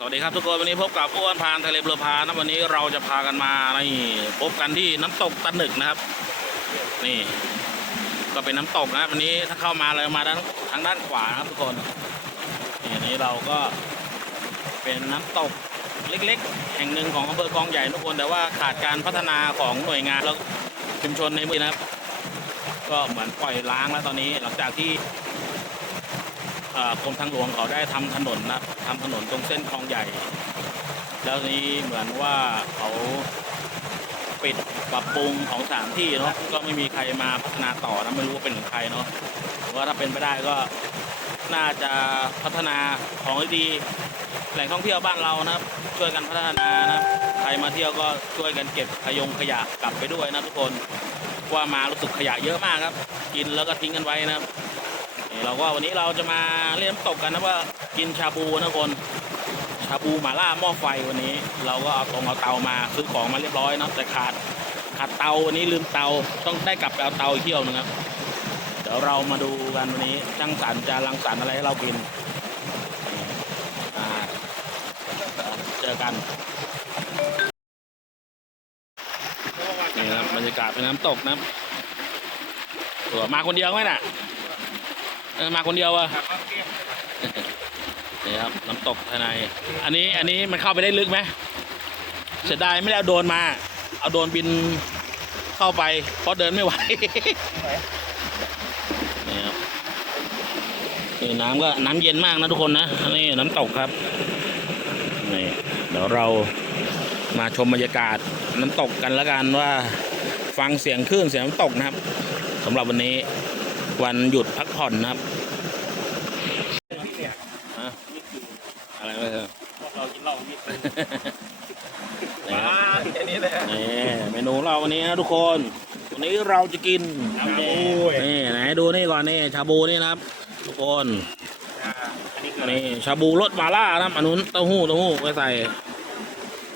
สวัสดีครับทุกคนวันนี้พบกับอ้วนพานทะเลเบลอพานะวันนี้เราจะพากันมาพบกันที่น้ำตกตะหนึกนะครับนี่ก็เป็นน้ำตกนะวันนี้ถ้าเข้ามาเลยมาทางด้านขวาครับทุกคนนี่เราก็เป็นน้ำตกเล็กๆแห่งหนึ่งของอำเภอคลองใหญ่ทุกคนแต่ว่าขาดการพัฒนาของหน่วยงานแล้วชุมชนในเมืองนะครับก็เหมือนปล่อยล้างแล้วตอนนี้หลังจากที่กรมทางหลวงเขาได้ทำถนนนะทำถนนตรงเส้นคลองใหญ่แล้วนี้เหมือนว่าเขาปิดปรับปรุงของสถานที่เนาะก็ไม่มีใครมาพัฒนาต่อนะไม่รู้ว่าเป็นของใครเนาะว่าถ้าเป็นไปได้ก็น่าจะพัฒนาของดีแหล่งท่องเที่ยวบ้านเรานะครับช่วยกันพัฒนานะใครมาเที่ยวก็ช่วยกันเก็บขยะกลับไปด้วยนะทุกคนว่ามารู้สึกขยะเยอะมากครับกินแล้วก็ทิ้งกันไว้นะครับเราก็วันนี้เราจะมาเล่นน้ำตกกันนะว่ากินชาบูนะคนชาบูหม่าล่าหม้อไฟวันนี้เราก็เอาเตามาซื้อของมาเรียบร้อยนะแต่ขาดเตาวันนี้ลืมเตาต้องได้กลับไปเอาเตาอีกเที่ยวนึงครับเดี๋ยวเรามาดูกันวันนี้ช่างสรรจะรังสรรค์อะไรให้เรากินเจอกันนี่ครับบรรยากาศเป็นน้ำตกนะตัวมาคนเดียวไหมน่ะมาคนเดียววะนี่ครับน้ำตกภายในอันนี้มันเข้าไปได้ลึกไหมเสียดายไม่ได้เอาโดรนมาเอาโดรนบินเข้าไปเพราะเดินไม่ไหวนี่ครับนี่น้ำก็น้ำเย็นมากนะทุกคนนะนี่น้ำตกครับนี่เดี๋ยวเรามาชมบรรยากาศน้ำตกกันแล้วกันว่าฟังเสียงคลื่นเสียงน้ำตกนะครับสำหรับวันนี้วันหยุดพักผ่อนนะครับอะไรไม่เถอะเรากินเหล้านี่เมนูเราวันนี้นะทุกคนวันนี้เราจะกินชาบูนี่ไหนดูนี่ก่อนนี่ชาบูนี่นะครับทุกคนนี่ชาบูรสหม่าล่านะอันนู้นเต้าหู้ไปใส่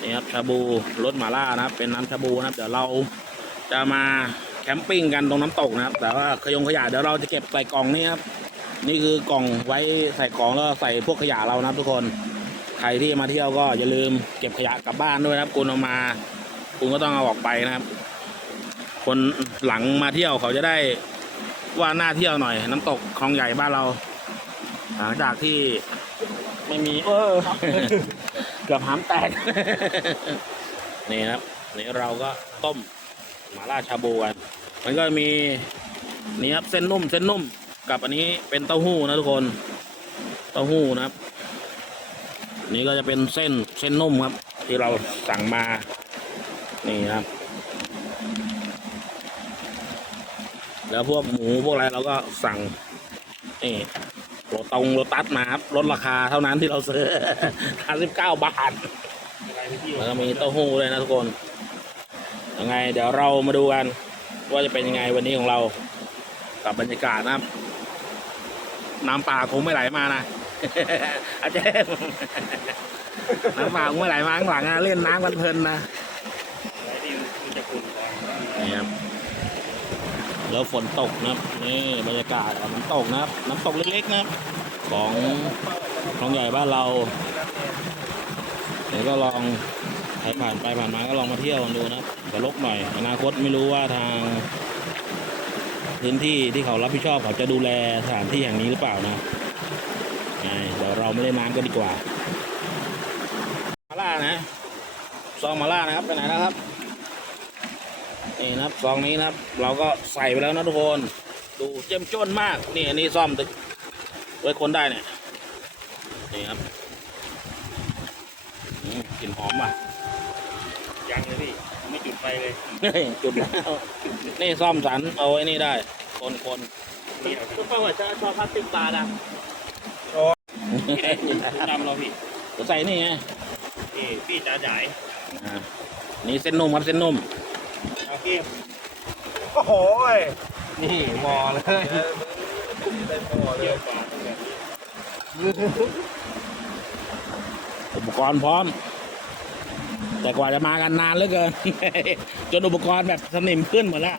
นี่ครับชาบูรสหม่าล่านะครับเป็นน้ำชาบูนะครับเดี๋ยวเราจะมาแคมปิ้งกันตรงน้ำตกนะครับแต่ว่าขยะเดี๋ยวเราจะเก็บใส่กล่องนี่ครับนี่คือกล่องไว้ใส่ของแล้วใส่พวกขยะเรานะครับทุกคนใครที่มาเที่ยวก็อย่าลืมเก็บขยะกลับบ้านด้วยนะครับคุณเอามาคุณก็ต้องเอาออกไปนะครับคนหลังมาเที่ยวเขาจะได้ว่าน่าเที่ยวหน่อยน้ำตกคลองใหญ่บ้านเราหลังจากที่ไม่มีเกือบหามแตกนี่ครับนี่เราก็ต้มหม่าล่าชาบูกันมันก็มีนี่ครับเส้นนุ่มกับอันนี้เป็นเต้าหู้นะทุกคนเต้าหู้นะครับนี่ก็จะเป็นเส้นนุ่มครับที่เราสั่งมานี่ครับแล้วพวกหมูพวกอะไรเราก็สั่งนี่โลตัสมาครับลดราคาเท่านั้นที่เราซื้อ59 บาทแล้วก็มีเต้าหู้เลยนะทุกคนยังไงเดี๋ยวเรามาดูกันว่าจะเป็นยังไงวันนี้ของเรากับบรรยากาศนะครับน้ำป่าคงไม่ไหลมานะอาจารย์น้ำป่าคงไม่ไหลมาข้างหลังนะเล่นน้ำกันเพลินนะนี่ครับแล้วฝนตกนะครับนี่บรรยากาศน้ำตกนะครับน้ำตกเล็กๆนะครับของคลองใหญ่บ้านเราเดี๋ยวก็ลองใครผ่านไปผ่านมาก็ลองมาเที่ยวดูนะครับกระลกหน่อยอนาคตไม่รู้ว่าทางพื้นที่ที่เขารับผิดชอบเขาจะดูแลสถานที่แห่งนี้หรือเปล่านะเดี๋ยวเราไม่ได้น้ำกันดีกว่ามาล่านะซองมาล่านะครับไปไหนนะครับนี่นะครับซองนี้นะครับเราก็ใส่ไปแล้วนะทุกคนดูเจ้มจ้นมากนี่อันนี้ซ่อมตึกไว้คนได้เนี่ยนี่ครับกลิ่นหอมอ่ะยังเลยพี่ไม่จุดไฟเลยจุดแล้วนี่ซ่อมสันเอาไว้นี่ได้คนก็เปิดจะชอพลาสติกบาร์ดังโอ้ดำเราพี่จะใส่นี่ไงนี่พี่จ๋าใหญ่นี่เส้นนุ่มครับเส้นนุ่มโอเคโอ้โหนี่มอเลยอุปกรณ์พร้อมแต่กว่าจะมากันนานเหลือเกินจนอุปกรณ์แบบสนิมขึ้นหมดแล้ว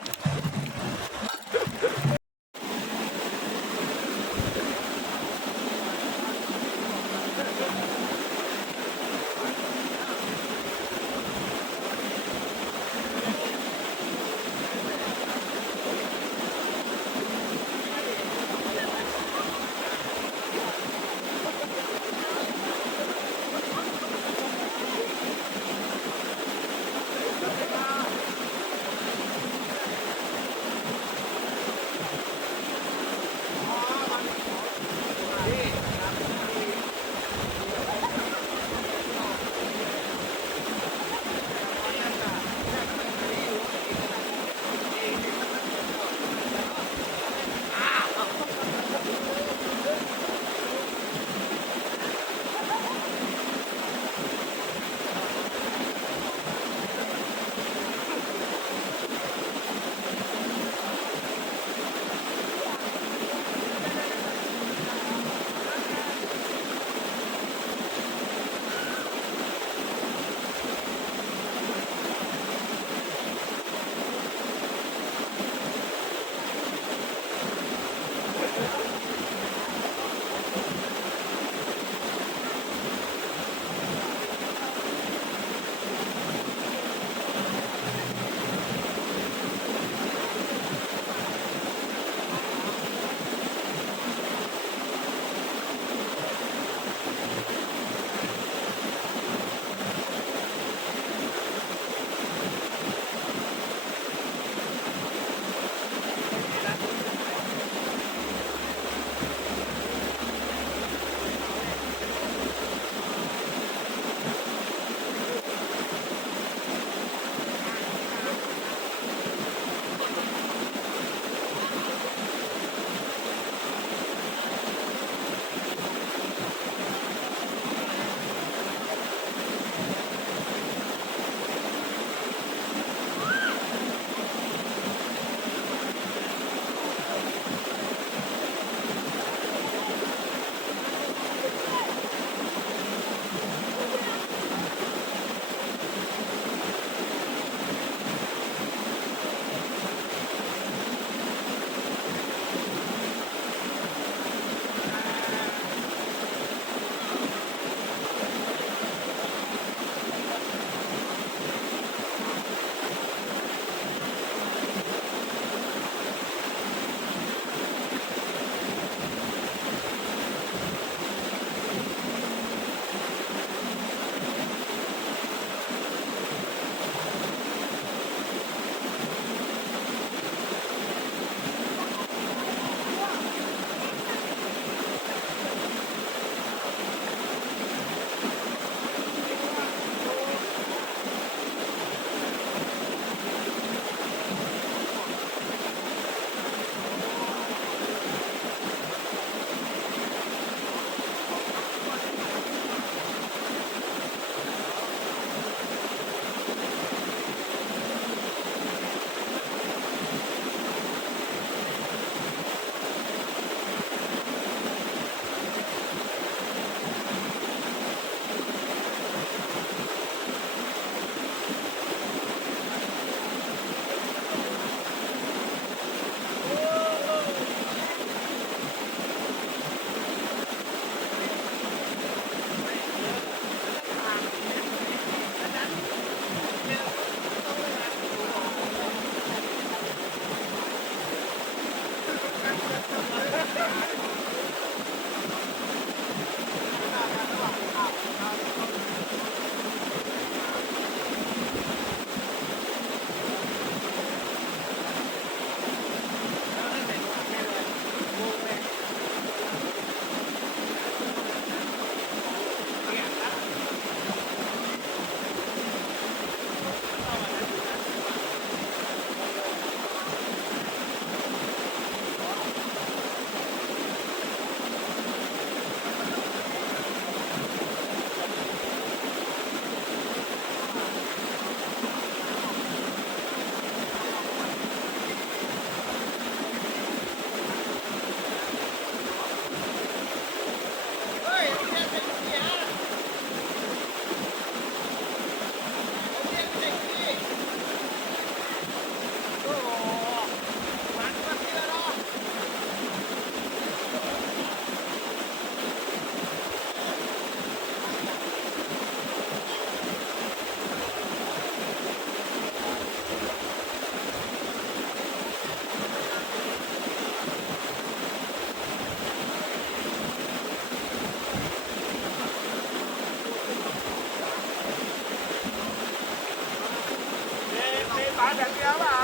แบบเดียวเปล่า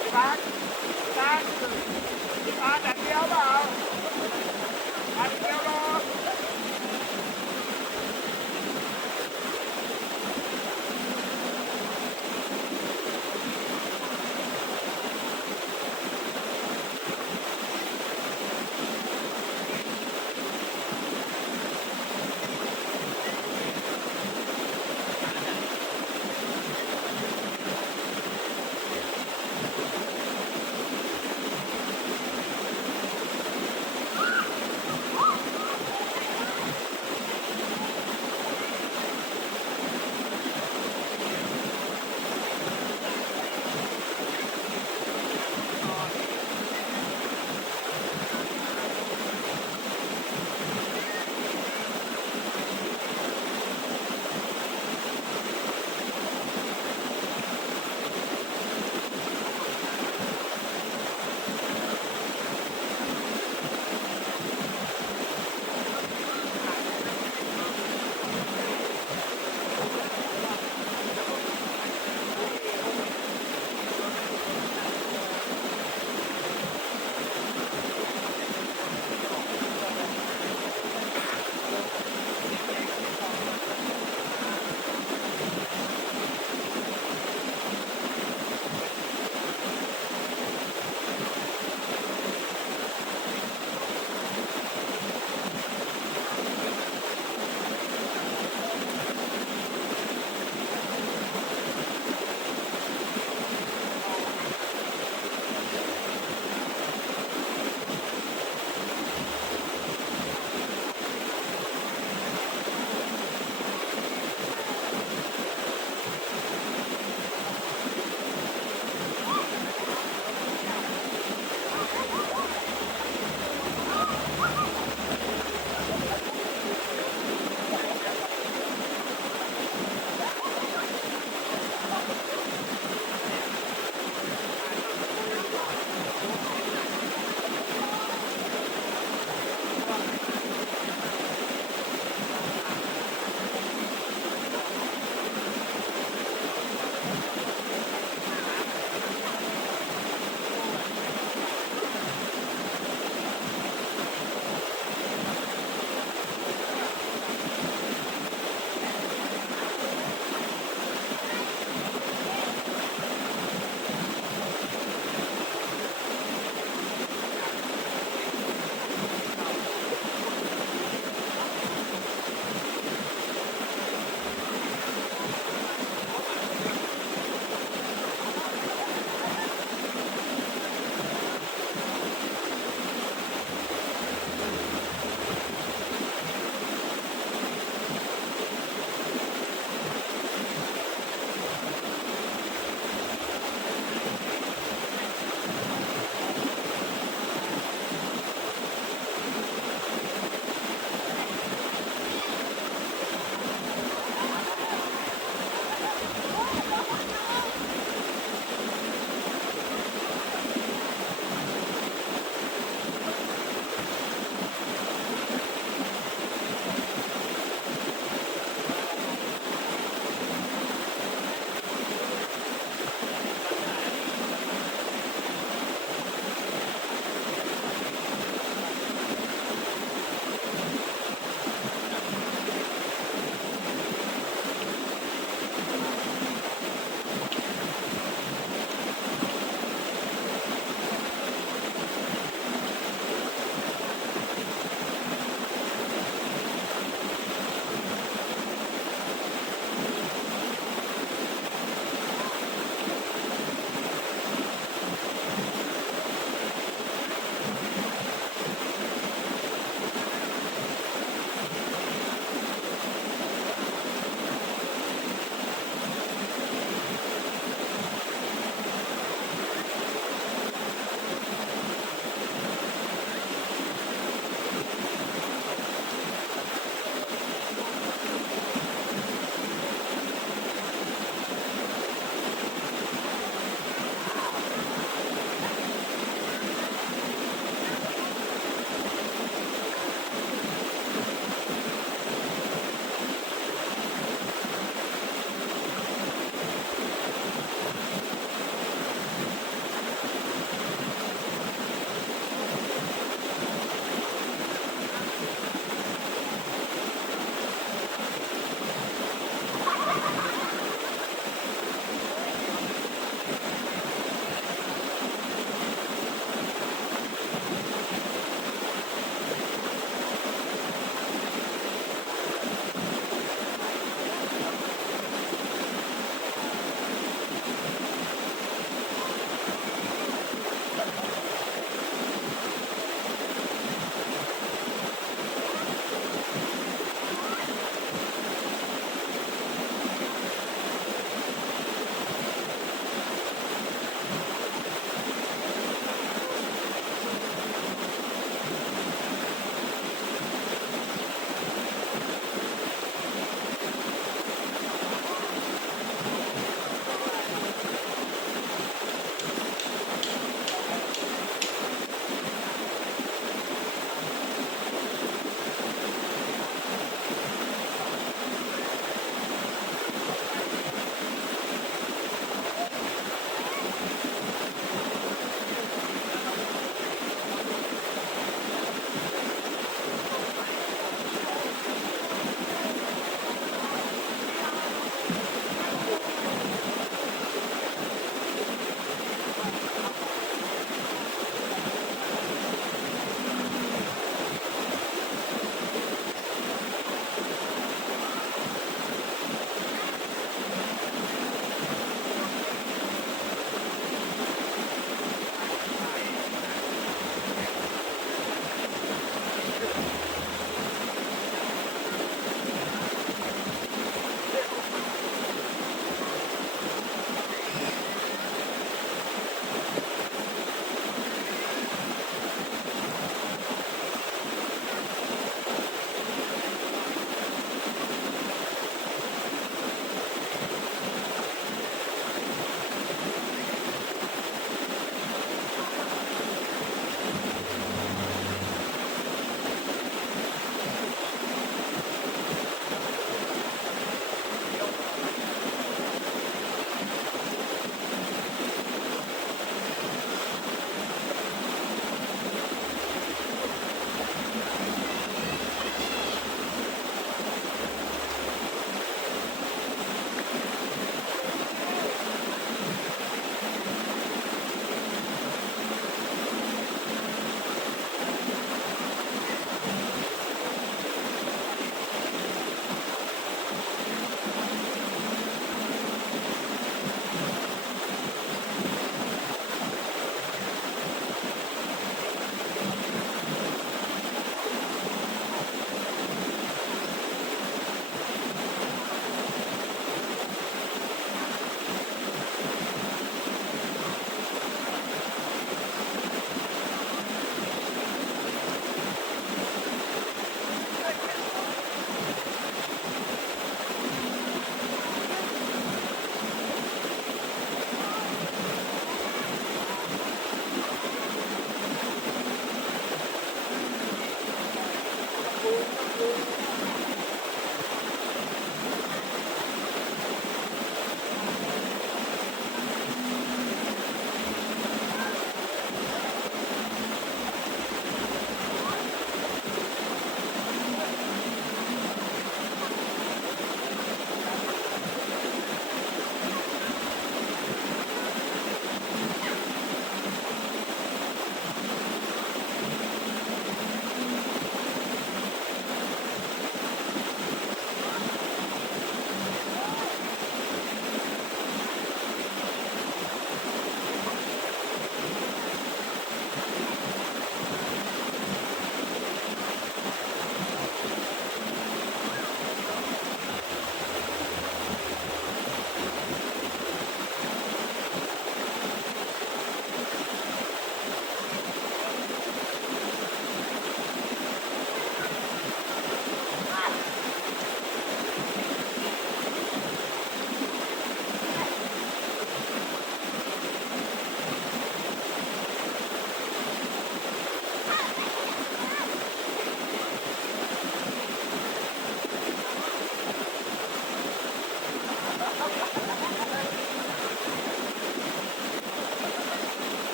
พี่บาสพี่บาสแบบเดียวเปล่า